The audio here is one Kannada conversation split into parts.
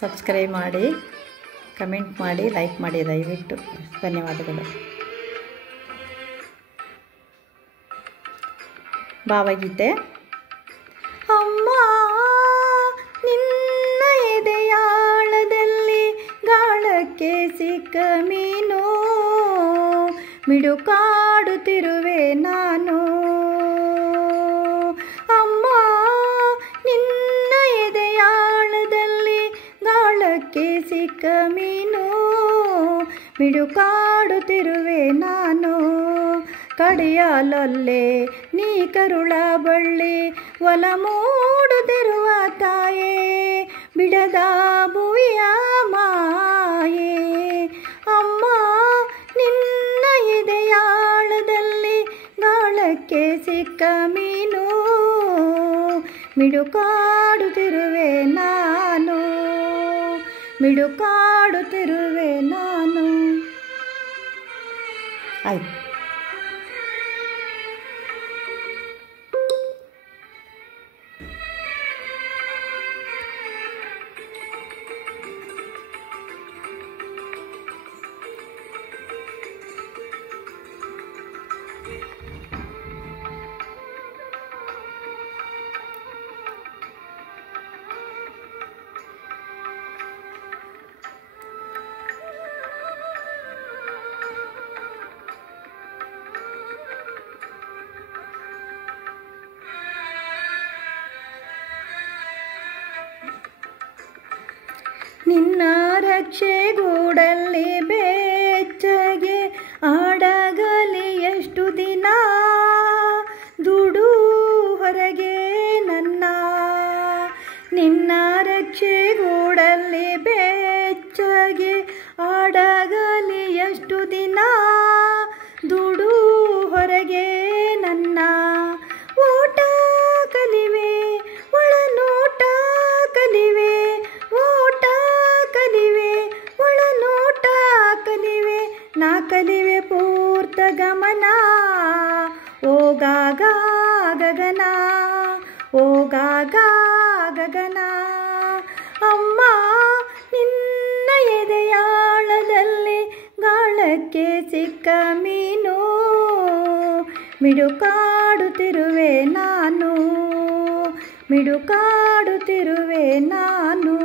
ಸಬ್ಸ್ಕ್ರೈಬ್ ಮಾಡಿ, ಕಮೆಂಟ್ ಮಾಡಿ, ಲೈಕ್ ಮಾಡಿ ದಯವಿಟ್ಟು. ಧನ್ಯವಾದಗಳು. ಭಾವಗೀತೆ. ಅಮ್ಮ ನಿನ್ನ ಎದೆಯಾಳದಲ್ಲಿ ಗಾಳಕ್ಕೆ ಸಿಕ್ಕ ಮೀನು, ಮಿಡುಕಾಡುತ್ತಿರುವೆ ನಾನು. ಅಮ್ಮ ನಿನ್ನ ಎದೆಯಾಳದಲ್ಲಿ ಗಾಳಕ್ಕೆ ಸಿಕ್ಕ ಮೀನು, ಮಿಡುಕಾಡುತ್ತಿರುವೆ ನಾನು. ಕಡಿಯಾಲೊಲ್ಲೆ ನೀ ಕರುಳ ಬಳ್ಳಿ, ಒಲ ಮೂಡುತ್ತಿರುವ ತಾಯೇ, ಬಿಡದ ಭುವಿಯ ಮಾಯೆ. ಅಮ್ಮ ನಿನ್ನ ಎದೆಯಾಳದಲ್ಲಿ ಗಾಳಕ್ಕೆ ಸಿಕ್ಕ ಮೀನು, ಮಿಡುಕಾಡುತ್ತಿರುವೆ ನಾನು, ಮಿಡುಕಾಡುತ್ತಿರುವೆ ನಾನು. ಆಯ್ತು. ನಿನ್ನ ರಕ್ಷೆಗೂಡಲ್ಲಿ ಬೆಚ್ಚಗೆ ಆಡಗಲಿ ಎಷ್ಟು ದಿನ, ದುಡು ಹೊರಗೆ ನನ್ನ. ನಿನ್ನ ರಕ್ಷೆಗೂಡಲ್ಲಿ ಬೆಚ್ಚಗೆ ಆಡಗಲಿ ಎಷ್ಟು ದಿನ, ದುಡು ಹೊರಗೆ ನನ್ನ. ಓಟ ಕಲಿವೆ ಒಳನೋಟ ಕಲಿವೆ, ಓಟ ಕಲಿವೆ ಒಳನೋಟ ಕಲಿವೆ, ನಾ ಕಲಿವೆ ಪೂರ್ತ ಗಮನ. ಓಗಾಗ ಗಗನ, ಓಗಾಗ ಗಗನ. ಅಮ್ಮ ನಿನ್ನ ಎದೆಯಾಳದಲ್ಲಿ ಗಾಳಕ್ಕೆ ಸಿಕ್ಕ ಮೀನು, ಮಿಡುಕಾಡುತ್ತಿರುವೆ ನಾನು, ಮಿಡುಕಾಡುತ್ತಿರುವೆ ನಾನು.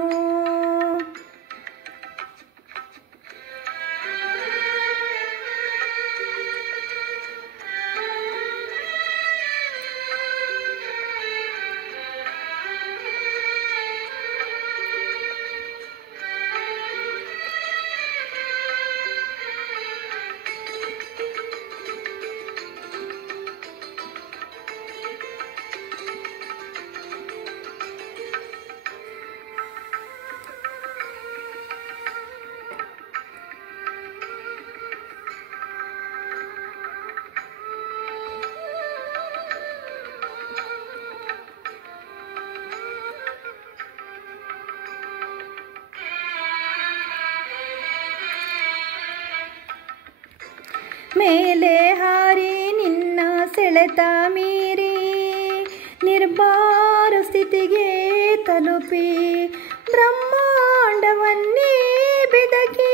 ಮೇಲೆ ಹಾರಿ ನಿನ್ನ ಸೆಳೆತ ಮೀರಿ, ನಿರ್ಭಾರ ಸ್ಥಿತಿಗೆ ತಲುಪಿ, ಬ್ರಹ್ಮಾಂಡವನ್ನೇ ಬೆದಕಿ.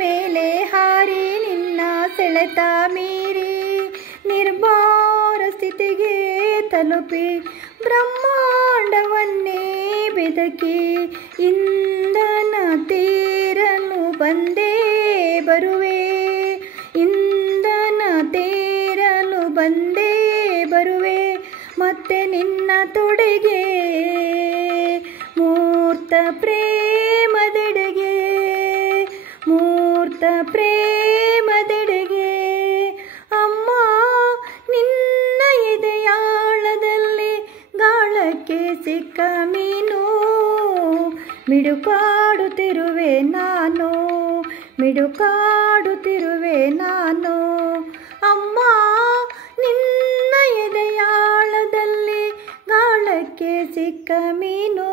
ಮೇಲೆ ಹಾರಿ ನಿನ್ನ ಸೆಳೆತ ಮೀರಿ, ನಿರ್ಭಾರ ಸ್ಥಿತಿಗೆ ತಲುಪಿ, ಬ್ರಹ್ಮಾಂಡವನ್ನೇ ಬೆದಕಿ. ಇಂಧನ ತೀರಲು ಬಂದೇ ಬರುವೆ, ಇಂಧನ ತೇರಲು ಬಂದೇ ಬರುವೆ, ಮತ್ತೆ ನಿನ್ನ ತೊಡೆಗೆ ಮೂರ್ತ ಪ್ರೇಮದೆಡೆಗೆ, ಮೂರ್ತ ಪ್ರೇಮದೆಡೆಗೆ. ಅಮ್ಮ ನಿನ್ನ ಎದೆಯಾಳದಲ್ಲಿ ಗಾಳಕ್ಕೆ ಸಿಕ್ಕ ಮೀನು, ಮಿಡುಕಾಡುತ್ತಿರುವೆ ನಾನು, ಮಿಡುಕಾಡುತ್ತಿರುವೆ ನಾನು. ಅಮ್ಮ ನಿನ್ನ ಎದೆಯಾಳದಲ್ಲಿ ಗಾಳಕ್ಕೆ ಸಿಕ್ಕ ಮೀನು,